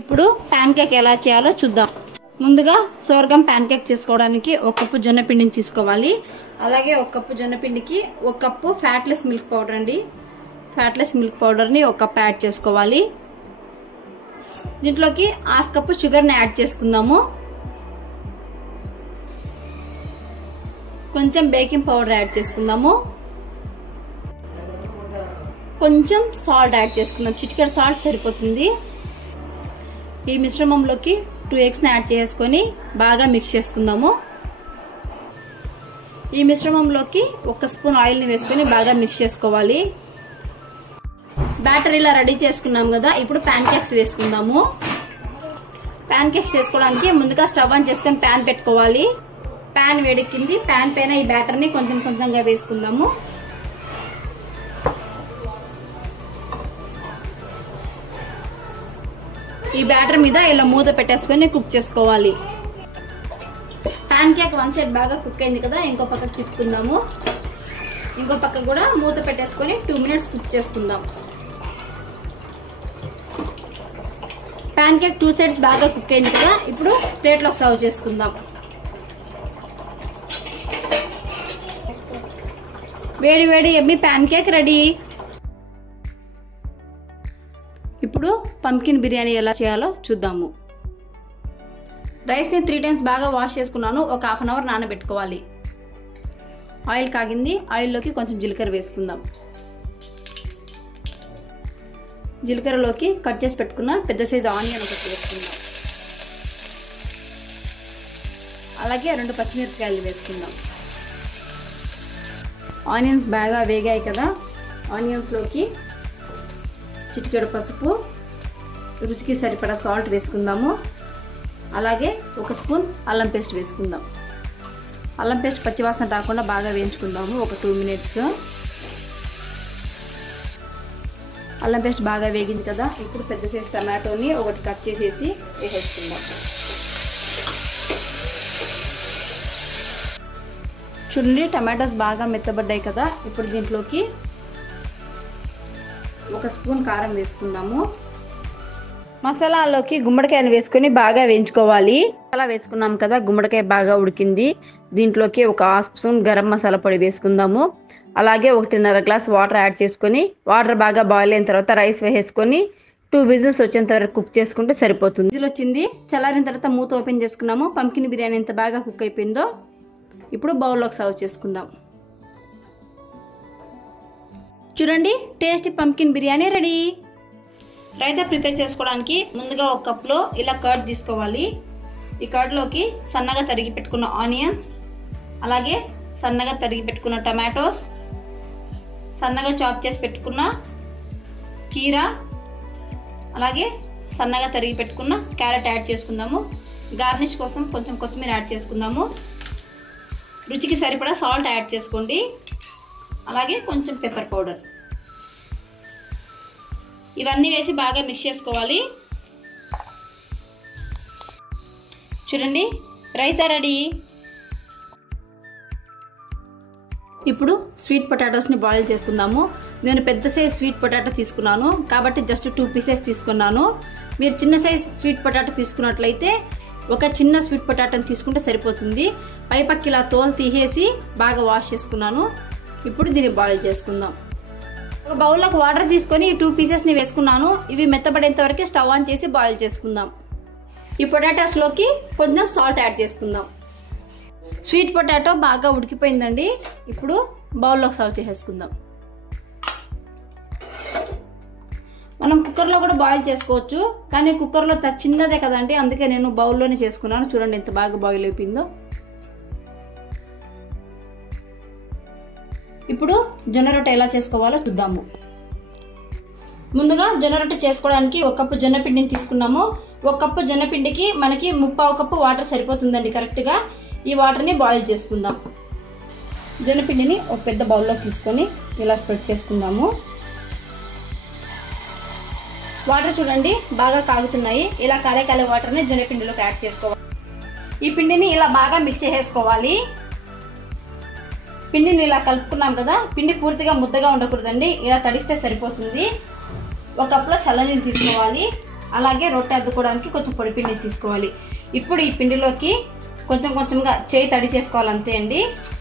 ఇప్పుడు pan cake ఎలా చేయాలో చూద్దాం. ముందుగా సోర్గం ప్యాన్ కేక్ చేసుకోవడానికి 1 కప్పు జొన్న పిండిని తీసుకోవాలి. అలాగే 1 కప్పు జొన్న పిండికి 1 కప్పు ఫ్యాట్లెస్ మిల్క్ పౌడర్ అండి. ఫ్యాట్లెస్ మిల్క్ పౌడర్ ని 1 కప్ యాడ్ చేసుకోవాలి. దీంట్లోకి 1/2 కప్పు షుగర్ ని యాడ్ చేసుకుందాము. కొంచెం బేకింగ్ పౌడర్ యాడ్ చేసుకుందాము. కొంచెం సాల్ట్ యాడ్ చేసుకుందాం. చిటికెడు సాల్ట్ సరిపోతుంది. ఈ మిశ్రమంలోకి 2 ఎగ్స్ ని యాడ్ చేసుకొని బాగా మిక్స్ చేసుకుందాము. ఈ మిశ్రమంలోకి 1 స్పూన్ ఆయిల్ ని వేసుకొని బాగా మిక్స్ చేసుకోవాలి. బ్యాటర్ ఇలా రెడీ చేసుకున్నాం కదా. ఇప్పుడు ప్యాన్ కేక్స్ వేసుకుందాము. ప్యాన్ కేక్స్ చేసుకోవడానికి ముందుగా స్టవ్ ఆన్ చేసుకొని ప్యాన్ పెట్టుకోవాలి. ప్యాన్ వేడెక్కింది. ప్యాన్ పైన ఈ బ్యాటర్ ని కొంచెం కొంచెంగా వేసుకుందాము. ఈ బ్యాటర్ మీద ఇలా మూత పెట్టేసుకొని కుక్ చేసుకోవాలి. ప్యాన్ కేక్ 1 సైడ్ బాగా కుక్ అయింది కదా. ఇంకో పక్కకు తిప్పుకుందాము. ఇంకో పక్క కూడా మూత పెట్టేసుకొని 2 మినిట్స్ కుక్ చేసుకుందాం. ప్యాన్ కేక్ 2 సైడ్స్ బాగా కుక్ అయింది కదా. ఇప్పుడు ప్లేట్లోకి సర్వ్ చేసుకుందాం. వేడి వేడి ఎమ్మి ప్యాన్ కేక్ రెడీ. ఇప్పుడు పంకిన్ బిర్యానీ ఎలా చేయాలో చూద్దాము. రైస్ ని 3 టైమ్స్ బాగా వాష్ చేసుకున్నాను. ఒక 1/2 అవర్ నానబెట్టుకోవాలి. ఆయిల్ కాగింది. ఆయిల్లోకి కొంచెం జీలకర్ర వేసుకుందాం. జీలకర్రలోకి కట్ చేసి పెట్టుకున్న పెద్ద సైజు ఆనియన్ ఒకటి వేసుకుందాం. అలాగే 2 పచ్చిమిరపకాయలు వేసుకుందాం. ఆనియన్స్ బాగా వేగాయి కదా. ఆనియన్స్లోకి చిటికెడు పసుపు, రుచికి సరిపడా సాల్ట్ వేసుకుందాము. అలాగే 1 స్పూన్ అల్లం పేస్ట్ వేసుకుందాం. అల్లం పేస్ట్ పచ్చివాసన రాకుండా బాగా వేయించుకుందాము ఒక 2 మినిట్స్. అల్లం పేస్ట్ బాగా వేగింది కదా. ఇప్పుడు పెద్ద సైజు టమాటోని ఒకటి కట్ చేసేసి వేసేసుకుందాం. చూడండి, టమాటోస్ బాగా మెత్తబడ్డాయి కదా. ఇప్పుడు దీంట్లోకి 1 స్పూన్ కారం వేసుకుందాము. మసాలాలోకి గుమ్మడికాయలు వేసుకొని బాగా వేయించుకోవాలి. మసాలా వేసుకున్నాం కదా. గుమ్మడికాయ బాగా ఉడికింది. దీంట్లోకి 1/2 స్పూన్ గరం మసాలా పొడి వేసుకుందాము. అలాగే 1.5 గ్లాస్ వాటర్ యాడ్ చేసుకొని వాటర్ బాగా బాయిల్ అయిన తర్వాత రైస్ వేసేసుకొని 2 విజిల్స్ వచ్చేంత వరకు కుక్ చేసుకుంటే సరిపోతుంది. విజిల్ వచ్చింది. చల్లారిన తర్వాత మూత ఓపెన్ చేసుకున్నాము. పంకిన్ బిర్యానీ ఎంత బాగా కుక్ అయిపోయిందో. ఇప్పుడు బౌల్లోకి సర్వ్ చేసుకుందాం. చూడండి, tasty pumpkin biryani ready. Raita prepare చేసుకోవడానికి ముందుగా 1 కప్లో ఇలా కర్డ్ తీసుకోవాలి. ఈ కర్డ్లోకి సన్నగా తరిగి పెట్టుకున్న ఆనియన్స్, అలాగే సన్నగా తరిగి పెట్టుకున్న టమాటోస్, సన్నగా చాప్ చేసి పెట్టుకున్న కీరా, అలాగే సన్నగా తరిగి పెట్టుకున్న క్యారెట్ యాడ్ చేసుకుందాము. గార్నిష్ కోసం కొంచెం కొత్తిమీర యాడ్ చేసుకుందాము. రుచికి సరిపడా సాల్ట్ యాడ్ చేసుకోండి. అలాగే కొంచెం పెప్పర్ పౌడర్. ఇవన్నీ వేసి బాగా మిక్స్ చేసుకోవాలి. చూడండి, రైతా రెడీ. ఇప్పుడు స్వీట్ పొటాటోస్ని బాయిల్ చేసుకుందాము. నేను పెద్ద సైజ్ స్వీట్ పొటాటో తీసుకున్నాను కాబట్టి జస్ట్ 2 పీసెస్ తీసుకున్నాను. మీరు చిన్న సైజ్ స్వీట్ పొటాటో తీసుకున్నట్లయితే ఒక చిన్న స్వీట్ పొటాటోని తీసుకుంటే సరిపోతుంది. పైపక్కి ఇలా తోలు తీసేసి బాగా వాష్ చేసుకున్నాను. ఇప్పుడు దీన్ని బాయిల్ చేసుకుందాం. ఒక బౌల్లోకి వాటర్ తీసుకొని 2 పీసెస్ని వేసుకున్నాను. ఇవి మెత్తబడేంత వరకు స్టవ్ ఆన్ చేసి బాయిల్ చేసుకుందాం. ఈ పొటాటోస్లోకి కొంచెం సాల్ట్ యాడ్ చేసుకుందాం. స్వీట్ పొటాటో బాగా ఉడికిపోయిందండి. ఇప్పుడు బౌల్లోకి సర్వ్ చేసేసుకుందాం. మనం కుక్కర్లో కూడా బాయిల్ చేసుకోవచ్చు, కానీ కుక్కర్లో చిన్నదే కదండి, అందుకే నేను బౌల్లోనే చేసుకున్నాను. చూడండి ఎంత బాగా బాయిల్ అయిపోయిందో. ఇప్పుడు జొన్న రొట్టె ఎలా చేసుకోవాలో చూద్దాము. ముందుగా జొన్న రొట్టె చేసుకోవడానికి 1 కప్పు జొన్న పిండిని తీసుకున్నాము. 1 కప్పు జొన్న పిండికి మనకి 3/4 కప్పు వాటర్ సరిపోతుందండి కరెక్ట్గా. ఈ వాటర్ని బాయిల్ చేసుకుందాం. జొన్న పిండిని ఒక పెద్ద బౌల్లోకి తీసుకొని ఇలా స్ప్రెడ్ చేసుకుందాము. వాటర్ చూడండి బాగా కాగుతున్నాయి. ఇలా కాలే వాటర్ని జొన్న పిండిలోకి యాడ్ చేసుకోవాలి. ఈ పిండిని ఇలా బాగా మిక్స్ చేసుకోవాలి. పిండిని ఇలా కలుపుకున్నాం కదా. పిండి పూర్తిగా ముద్దగా ఉండకూడదండి, ఇలా తడిస్తే సరిపోతుంది. 1 కప్లో చల్లనీళ్ళు తీసుకోవాలి. అలాగే రొట్టె అద్దుకోవడానికి కొంచెం పొడి పిండి తీసుకోవాలి. ఇప్పుడు ఈ పిండిలోకి కొంచెం కొంచెంగా చేయి తడి చేసుకోవాలి, అంతే అండి.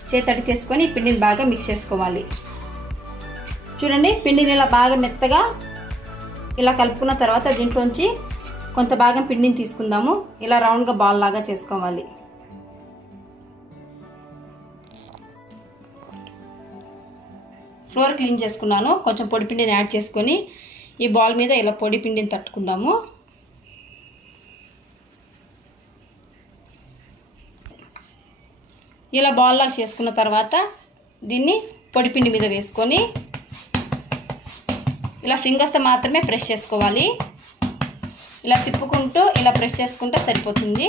చేయి తడి చేసుకొని ఈ పిండిని బాగా మిక్స్ చేసుకోవాలి. చూడండి, పిండిని ఇలా బాగా మెత్తగా ఇలా కలుపుకున్న తర్వాత దీంట్లోంచి కొంత భాగం పిండిని తీసుకుందాము. ఇలా రౌండ్గా బాల్ లాగా చేసుకోవాలి. ఫ్లోర్ క్లీన్ చేసుకున్నాను. కొంచెం పొడి పిండిని యాడ్ చేసుకొని ఈ బాల్ మీద ఇలా పొడి పిండిని తట్టుకుందాము. ఇలా బాల్ లాగా చేసుకున్న తర్వాత దీన్ని పొడి పిండి మీద వేసుకొని ఇలా ఫింగర్స్తో మాత్రమే ప్రెస్ చేసుకోవాలి. ఇలా తిప్పుకుంటూ ఇలా ప్రెస్ చేసుకుంటే సరిపోతుంది.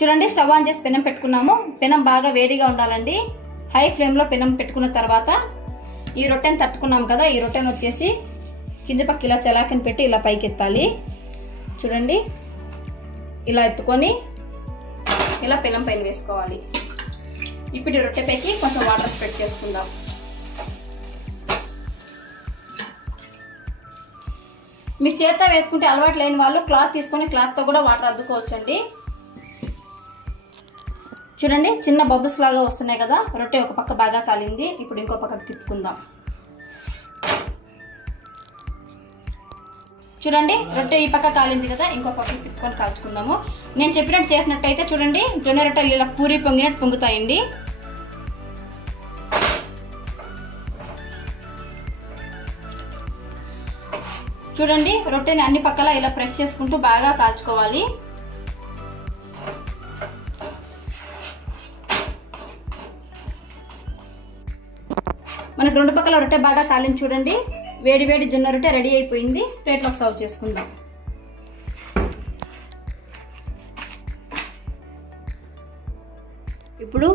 చూడండి, స్టవ్ ఆన్ చేసి పెనం పెట్టుకున్నాము. పెనం బాగా వేడిగా ఉండాలండి. హై ఫ్లేమ్లో పెనం పెట్టుకున్న తర్వాత ఈ రొట్టెని తట్టుకున్నాం కదా, ఈ రొట్టెని వచ్చేసి కింద పక్క ఇలా చలాకని పెట్టి ఇలా పైకి ఎత్తాలి. చూడండి, ఇలా ఎత్తుకొని ఇలా పెనం పైన వేసుకోవాలి. ఇప్పుడు ఈ రొట్టె పైకి కొంచెం వాటర్ స్ప్రెడ్ చేసుకుందాం. మీకు చేత వేసుకుంటే అలవాటు లేని వాళ్ళు క్లాత్ తీసుకొని క్లాత్తో కూడా వాటర్ అద్దుకోవచ్చండి. చూడండి, చిన్న బబుల్స్ లాగా వస్తున్నాయి కదా. రొట్టె ఒక పక్క బాగా కాలింది. ఇప్పుడు ఇంకో పక్కకు తిప్పుకుందాం. చూడండి, రొట్టె ఈ పక్క కాలింది కదా, ఇంకో పక్కకు తిప్పుకొని కాల్చుకుందాము. నేను చెప్పినట్టు చేసినట్టయితే చూడండి, జొన్న రొట్టెలు ఇలా పూరి పొంగినట్టు పొంగుతాయండి. చూడండి, రొట్టెని అన్ని పక్కల ఇలా ప్రెస్ చేసుకుంటూ బాగా కాల్చుకోవాలి. మనకు రెండు పక్కల రొట్టె బాగా కాలింది. చూడండి, వేడి వేడి జొన్న రొట్టె రెడీ అయిపోయింది. ప్లేట్లోకి సర్వ్ చేసుకుందాం. ఇప్పుడు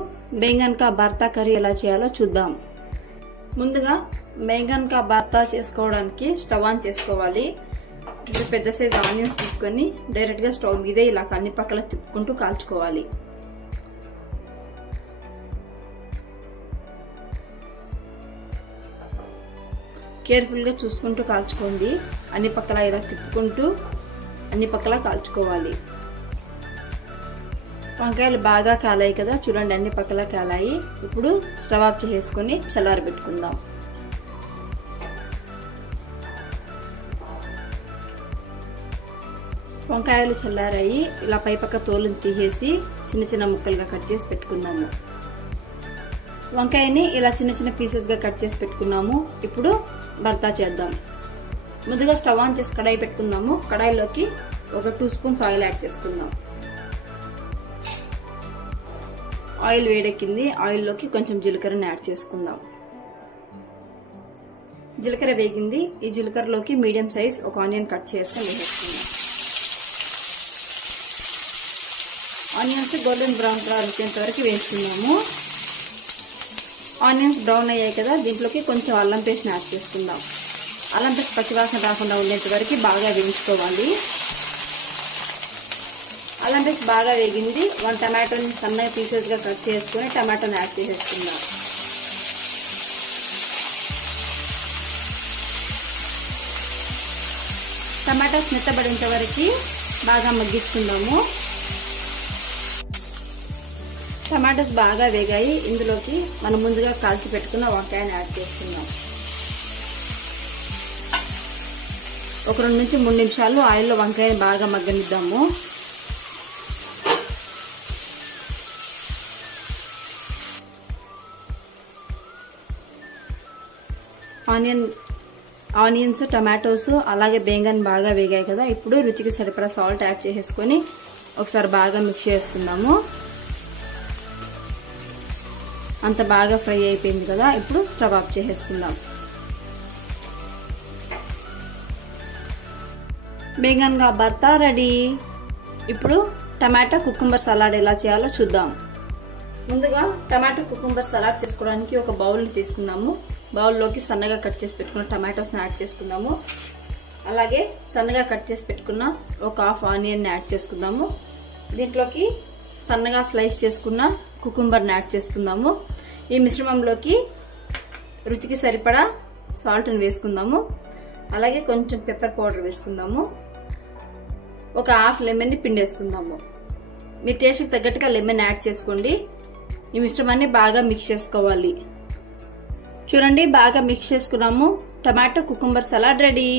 బెంగన్ కా భర్తా కర్రీ ఎలా చేయాలో చూద్దాం. ముందుగా బెంగన్ కా భర్తా చేసుకోవడానికి స్టవ్ ఆన్ చేసుకోవాలి. ఇప్పుడు పెద్ద సైజ్ ఆనియన్స్ తీసుకొని డైరెక్ట్గా స్టవ్ మీదే ఇలా అన్ని పక్కల తిప్పుకుంటూ కాల్చుకోవాలి. కేర్ఫుల్గా చూసుకుంటూ కాల్చుకోండి. అన్ని పక్కల ఇలా తిప్పుకుంటూ అన్ని పక్కల కాల్చుకోవాలి. వంకాయలు బాగా కాలాయి కదా, చూడండి అన్ని పక్కల కాలాయి. ఇప్పుడు స్టవ్ ఆఫ్ చేసుకొని చల్లారబెట్టుకుందాం. వంకాయలు చల్లారాయి. ఇలా పై పక్క తోలుని తీసేసి చిన్న చిన్న ముక్కలుగా కట్ చేసి పెట్టుకుందాము. వంకాయని ఇలా చిన్న చిన్న పీసెస్గా కట్ చేసి పెట్టుకున్నాము. ఇప్పుడు భర్తా చేద్దాం. ముందుగా స్టవ్ ఆన్ చేసి కడాయి పెట్టుకుందాము. కడాయిలోకి ఒక 2 స్పూన్స్ ఆయిల్ యాడ్ చేసుకుందాం. ఆయిల్ వేడెక్కింది. ఆయిల్లోకి కొంచెం జీలకర్రని యాడ్ చేసుకుందాం. జీలకర్ర వేగింది. ఈ జీలకర్రలోకి మీడియం సైజ్ ఒక ఆనియన్ కట్ చేసుకొని వేసేసుకుందాం. ఆనియన్స్ గోల్డెన్ బ్రౌన్ కలర్ వచ్చేంత వరకు వేసుకుందాము. ఆనియన్స్ బ్రౌన్ అయ్యాయి కదా, దీంట్లోకి కొంచెం అల్లం పేస్ట్ యాడ్ చేసుకుందాం. అల్లం పేస్ట్ పచ్చివాసన రాకుండా ఉండేంత వరకు బాగా వేయించుకోవాలి. అల్లం పేస్ట్ బాగా వేగింది. 1 టమాటోని సన్నగా పీసెస్గా కట్ చేసుకొని టమాటోని యాడ్ చేసేసుకుందాం. టమాటోస్ మెత్తబడేంత వరకు బాగా మగ్గించుకుందాము. టమాటోస్ బాగా వేగాయి. ఇందులోకి మనం ముందుగా కాల్చి పెట్టుకున్న వంకాయని యాడ్ చేసుకుందాం. ఒక 2 నుంచి 3 నిమిషాలు ఆయిల్లో వంకాయని బాగా మగ్గనిద్దాము. ఆనియన్స్ టమాటోస్ అలాగే బెంగన్ బాగా వేగాయి కదా. ఇప్పుడు రుచికి సరిపడా సాల్ట్ యాడ్ చేసేసుకొని ఒకసారి బాగా మిక్స్ చేసుకుందాము. అంత బాగా ఫ్రై అయిపోయింది కదా. ఇప్పుడు స్టవ్ ఆఫ్ చేసేసుకుందాం. బెంగన్ కా భర్తా రెడీ. ఇప్పుడు టమాటా కుకుంబర్ సలాడ్ ఎలా చేయాలో చూద్దాం. ముందుగా టమాటో కుకుంబర్ సలాడ్ చేసుకోవడానికి ఒక బౌల్ తీసుకుందాము. బౌల్లోకి సన్నగా కట్ చేసి పెట్టుకున్న టమాటోస్ని యాడ్ చేసుకుందాము. అలాగే సన్నగా కట్ చేసి పెట్టుకున్న ఒక హాఫ్ ఆనియన్ యాడ్ చేసుకుందాము. దీంట్లోకి సన్నగా స్లైస్ చేసుకున్న కుకుంబర్ని యాడ్ చేసుకుందాము. ఈ మిశ్రమంలోకి రుచికి సరిపడా సాల్ట్ని వేసుకుందాము. అలాగే కొంచెం పెప్పర్ పౌడర్ వేసుకుందాము. ఒక హాఫ్ లెమన్ని పిండేసుకుందాము. మీ టేస్ట్కి తగ్గట్టుగా లెమన్ యాడ్ చేసుకోండి. ఈ మిశ్రమాన్ని బాగా మిక్స్ చేసుకోవాలి. చూడండి, బాగా మిక్స్ చేసుకున్నాము. Tomato cucumber salad ready.